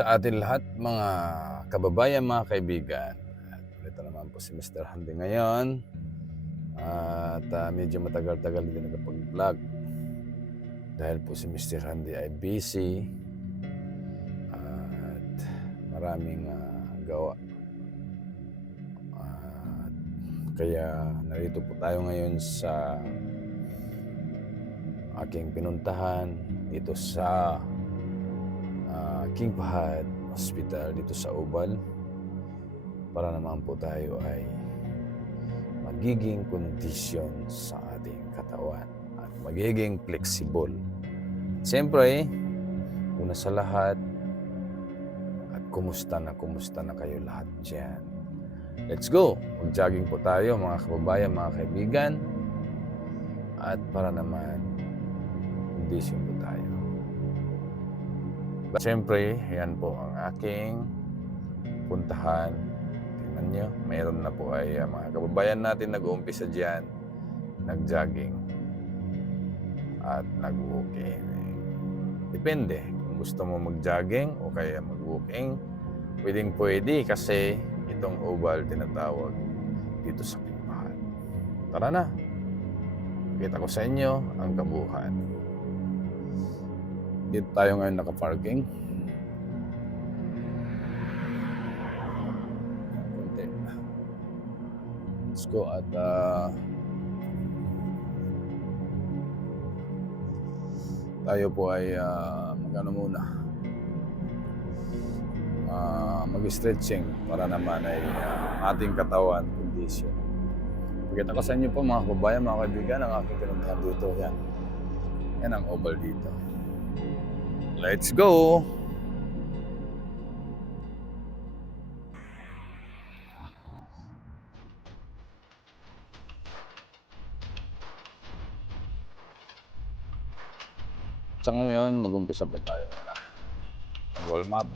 sa atin lahat mga kababayan, mga kaibigan. At ito naman po si Mr. Handy ngayon. At medyo matagal-tagal din nakapag-vlog. Dahil po si Mr. Handy ay busy. At maraming gawa. At kaya narito po tayo ngayon sa aking pinuntahan dito sa King Fahad Hospital dito sa Ubal para naman po tayo ay magiging kondisyon sa ating katawan at magiging flexible. Siyempre, una sa lahat, at kumusta na kayo lahat dyan. Let's go! Mag-jogging po tayo mga kababayan, mga kaibigan, at para naman kondisyon po tayo. Siyempre, yan po ang aking puntahan. Tingnan nyo, mayroon na po ay mga kababayan natin nag-uumpisa dyan, nag-jogging at nag-walking. Depende kung gusto mo mag-jogging o kaya mag-walking, pwedeng-pwede kasi itong oval tinatawag dito sa King Fahad. Tara na, kita ko sa inyo ang kabuuan. Dito tayo ngayon nakaparking. Konti. Let's go at tayo po ay magano muna. Mag-stretching para naman ay ating katawan condition. Pakita ko sa inyo po mga kababayan, mga kaibigan, ang aking pinuntahan dito. Yan. Yan ang oval dito. Let's go! Sa ngayon, mag-umpisa pa tayo. Warm up.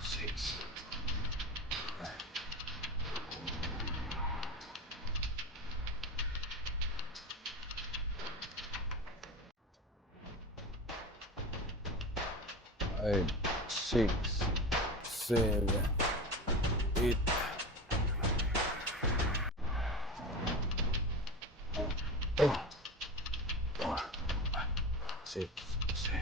Six. 5, 6, 7, 8. Oh. 6, 7.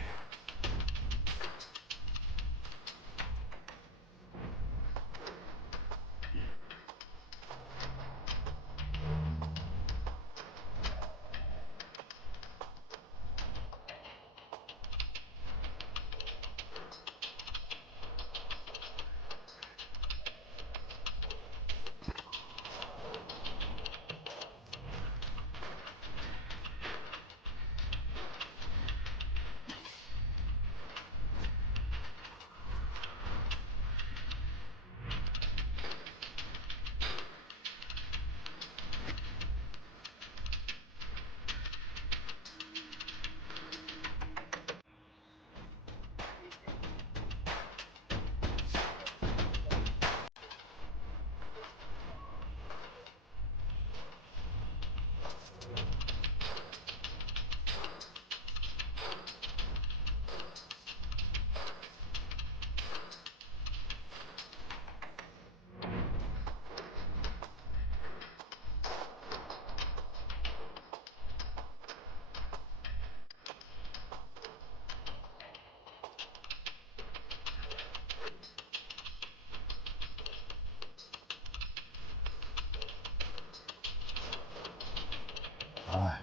Ay.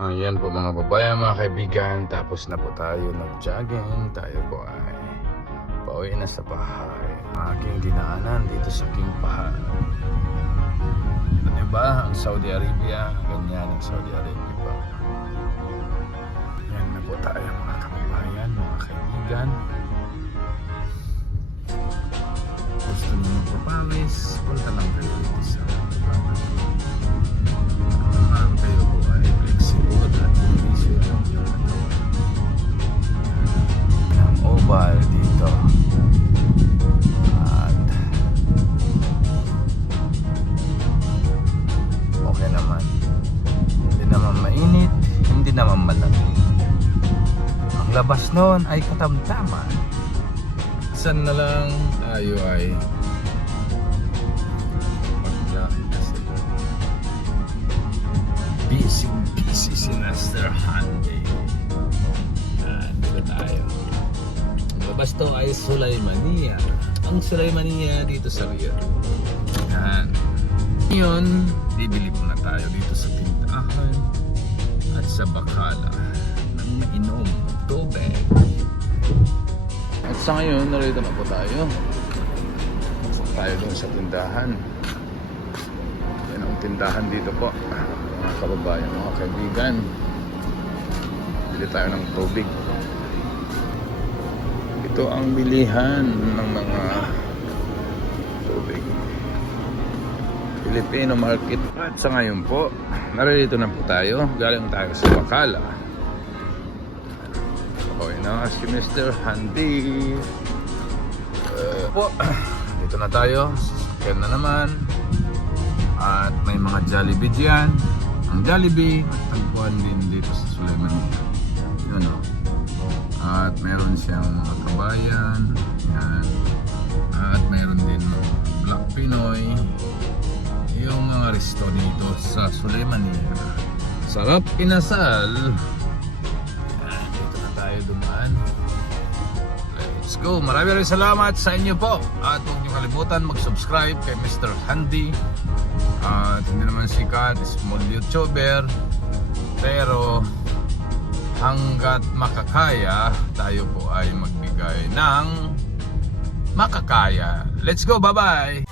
Ayan po mga babayan, mga kaibigan, tapos na po tayo nag-jogging. Tayo po ay pauwi na sa bahay. Aking dinaanan dito sa King Fahd. Ano ba ang Saudi Arabia? Ganyan ang Saudi Arabia pa. Ayan na po tayo mga kababayan, mga kaibigan. Gusto niyo magpapawis, punta lang kayo dito sa bahay. Ang kayo po ay flexible at condition ang iyong katawan. Ang oval dito. At okay naman. Hindi naman mainit, hindi naman malamig. Ang labas noon ay katamtaman. Saan na lang tayo ay maglakad kasi busy si Master Handy. Dito tayo. Ang labas to ay Sulaymania. Ang Sulaymania dito sa Riyadh. Yan. Ngayon, bibili muna tayo dito sa tindahan at sa Bacala ng mainom tubig. At sa ngayon, narito na po tayo. Tayo doon sa tindahan. Yan ang tindahan dito po. Mga kababayan, mga kaibigan. Bili tayo ng tubig. Ito ang bilihan ng mga tubig. Filipino market. At sa ngayon po, narito na po tayo. Galing tayo sa Bacala. Okay na si Mr. Handy. Po, dito na tayo. Sasakyan na naman. At may mga Jollibee dyan. Ang Jollibee, tagpuan din dito sa Sulaymania. Yun o. At meron siyang mga kabayan. Yan. At meron din Black Pinoy. Yung mga resto dito sa Sulaymania. Sarap inasal. Dumaan. Let's go. Maraming salamat sa inyo po. At huwag niyo kalimutan mag-subscribe kay Mr. Handy. At hindi naman sikat, small YouTuber. Pero hanggat makakaya, tayo po ay magbigay ng makakaya. Let's go. Bye-bye.